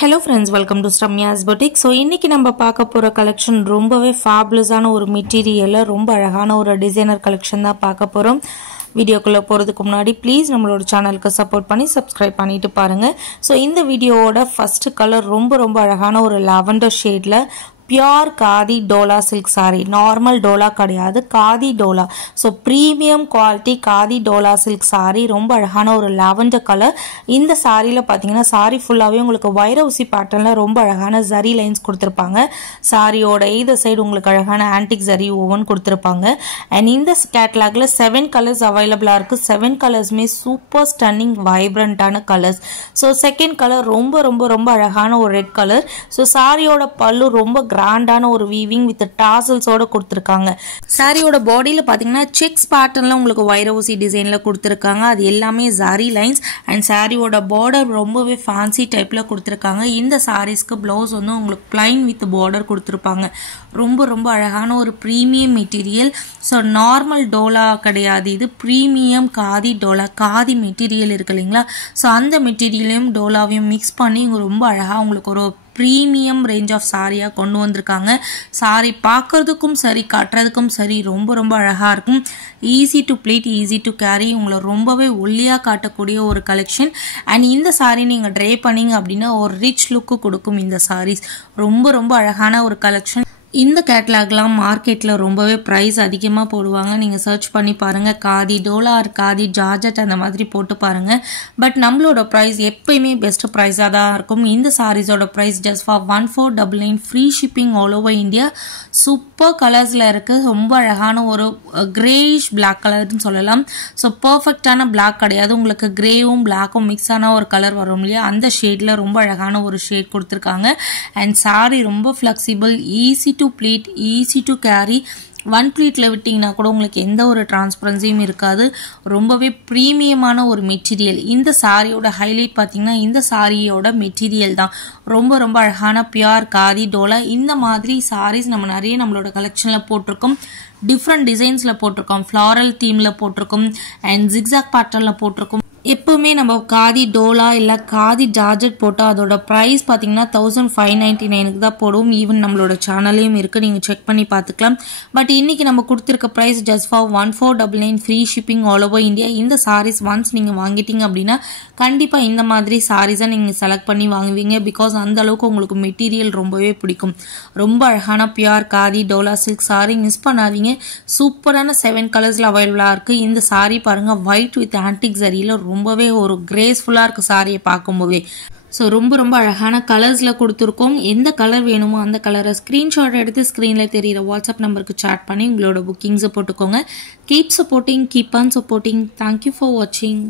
Hello friends, welcome to Ramya's Boutique. So இன்னைக்கு நம்ம பார்க்க போற collection ரொம்பவே ஃபேபுலஸான ஒரு மெட்டீரியல்ல ரொம்ப அழகான ஒரு டிசைனர் collection தான் பார்க்க போறோம். வீடியோக்குள்ள போறதுக்கு முன்னாடி ப்ளீஸ் நம்மளோட சேனலுக்கு சப்போர்ட் பண்ணி சப்ஸ்கிரைப் பண்ணிட்டு பாருங்க. சோ இந்த வீடியோவோட ஃபர்ஸ்ட் கலர் ரொம்ப அழகான ஒரு lavender ஷேட்ல Pure Khadi Dola silk saree. Normal Dola kadiyadu, Khadi Dola. So premium quality Khadi Dola silk saree. ரொம்ப அழகான ஒரு lavender color. இந்த சாரியில பாத்தீங்கன்னா சாரி ஃபுல்லாவே உங்களுக்கு வைர ஊசி பேட்டர்ன்ல ரொம்ப அழகான zari lines கொடுத்திருப்பாங்க. சாரியோட either side உங்களுக்கு அழகான antique zari woven கொடுத்திருப்பாங்க. And இந்த கேட்டலாக்ல 7 colors available இருக்கு. 7 colorsமே super stunning vibrant ஆன colors. So second color ரொம்ப அழகான ஒரு red color. So சாரியோட பல்லு ரொம்ப கிராண்டான ஒரு வீவிங் வித் டாசல்ஸோட கொடுத்திருக்காங்க. சாரியோட பாடியில பாத்தீங்கன்னா செக்ஸ் பேட்டர்ன்ல உங்களுக்கு வைர ஊசி டிசைன்ல கொடுத்திருக்காங்க. அது எல்லாமே zari lines and சாரியோட border ரொம்பவே ஃபேன்சி டைப்ல கொடுத்திருக்காங்க. இந்த சாரீஸ்க்கு ப்ளவுஸ் வந்து உங்களுக்கு plain with border கொடுத்திருப்பாங்க. ரொம்ப அழகான ஒரு premium material. So normal Dola கிடையாது, இது பிரீமியம் காதி டோலா. காதி மெட்டீரியல் இருக்கு இல்லைங்களா, சோ அந்த மெட்டீரியலையும் டோலாவையும் மிக்ஸ் பண்ணி ரொம்ப அழகா உங்களுக்கு ஒரு பிரீமியம் ரேஞ்ச் ஆஃப் சாரியா கொண்டு வந்திருக்காங்க. சாரி பார்க்கறதுக்கும் சரி கட்டுறதுக்கும் சரி ரொம்ப அழகா இருக்கும். Easy to pleat, easy to carry, உங்களை ரொம்பவே ஒல்லியா காட்டக்கூடிய ஒரு கலெக்ஷன். அண்ட் இந்த சாரி நீங்க ட்ரை பண்ணீங்க அப்படின்னா ஒரு ரிச் லுக்கு கொடுக்கும். இந்த சாரீஸ் ரொம்ப அழகான ஒரு கலெக்ஷன். இந்த கேட்டலாக்லாம் மார்க்கெட்ல ரொம்பவே பிரைஸ் அதிகமா போடுவாங்க. நீங்க சர்ச் பண்ணி பாருங்க, காதி டோலா ஆர் காதி ஜார்ஜெட் அந்த மாதிரி போட்டு பாருங்க. பட் நம்மளோட பிரைஸ் எப்பயுமே பெஸ்ட் பிரைஸா தான் இருக்கும். இந்த சாரீஸோட price just for 1499 free shipping all over India. Super கலர்ஸ்ல இருக்கு. ரொம்ப அழகான ஒரு கிரேயிஷ் பிளாக் கலர்னு சொல்லலாம். ஸோ பர்ஃபெக்டான பிளாக் கிடையாது, உங்களுக்கு கிரேவும் பிளாக்கும் மிக்ஸ் ஆன ஒரு கலர் வரும் இல்லையா, அந்த ஷேட்ல ரொம்ப அழகான ஒரு ஷேட் கொடுத்திருக்காங்க. அண்ட் சாரி ரொம்ப flexible, easy to pleat, easy to carry. One ப்ளீட்ல விட்டீங்கன்னா கூட உங்களுக்கு எந்த ஒரு டிரான்ஸ்பரன்சியும் இருக்காது. ரொம்பவே பிரீமியமான ஒரு மெட்டீரியல். இந்த சாரியோட ஹைலைட் பாத்தீங்கன்னா இந்த சாரியோட மெட்டீரியல் தான். ரொம்ப அழகான பியூர் காதி டோலா. இந்த மாதிரி சாரீஸ் நம்ம நிறைய நம்மளோட கலெக்ஷன்ல போட்டிருக்கோம். டிஃப்ரெண்ட் டிசைன்ஸ்ல போட்டிருக்கோம், ஃபிளாரல் தீம்ல போட்டிருக்கோம் அண்ட் ஜிக்ஸாக் பேட்டர்ன்ல போட்டிருக்கோம். எப்பவுமே நம்ம காதி டோலா இல்ல காதி ஜார்ஜெட் போட்டா அதோட பிரைஸ் பாத்தீங்கன்னா 1599 தான் போடுவோம். ஈவன் நம்மளோட சேனல்லையும் இருக்கு, நீங்க செக் பண்ணி பாத்துக்கலாம். பட் இன்னைக்கு நம்ம கொடுத்திருக்க price just for 1499 free shipping all over India. இந்த சாரீஸ் ஒன்ஸ் நீங்க வாங்கிட்டீங்க அப்படின்னா கண்டிப்பா இந்த மாதிரி சாரீஸை நீங்க செலக்ட் பண்ணி வாங்குவீங்க. பிகாஸ் அந்த அளவுக்கு உங்களுக்கு மெட்டீரியல் ரொம்பவே பிடிக்கும். ரொம்ப அழகான pure khadi Dola silk sorry miss பண்ணாதீங்க. சூப்பரான 7 கலர்ஸ்ல அவைலபிளா இருக்கு. இந்த சாரி பாருங்க, ஒயிட் வித் ஆன்டிக் ஜரியில ரொம்பவே ஒரு கிரேஸ்ஃபுல்லா இருக்கு சாரியை பார்க்கும்போதே. ஸோ ரொம்ப அழகான கலர்ஸ்ல கொடுத்துருக்கோம். எந்த கலர் வேணுமோ அந்த கலரை ஸ்கிரீன்ஷாட் எடுத்து ஸ்கிரீன்ல தெரியுற வாட்ஸ்அப் நம்பருக்கு சாட் பண்ணி உங்களோட புக்கிங்ஸை போட்டுக்கோங்க. Keep supporting, keep on supporting. Thank you for வாட்சிங்.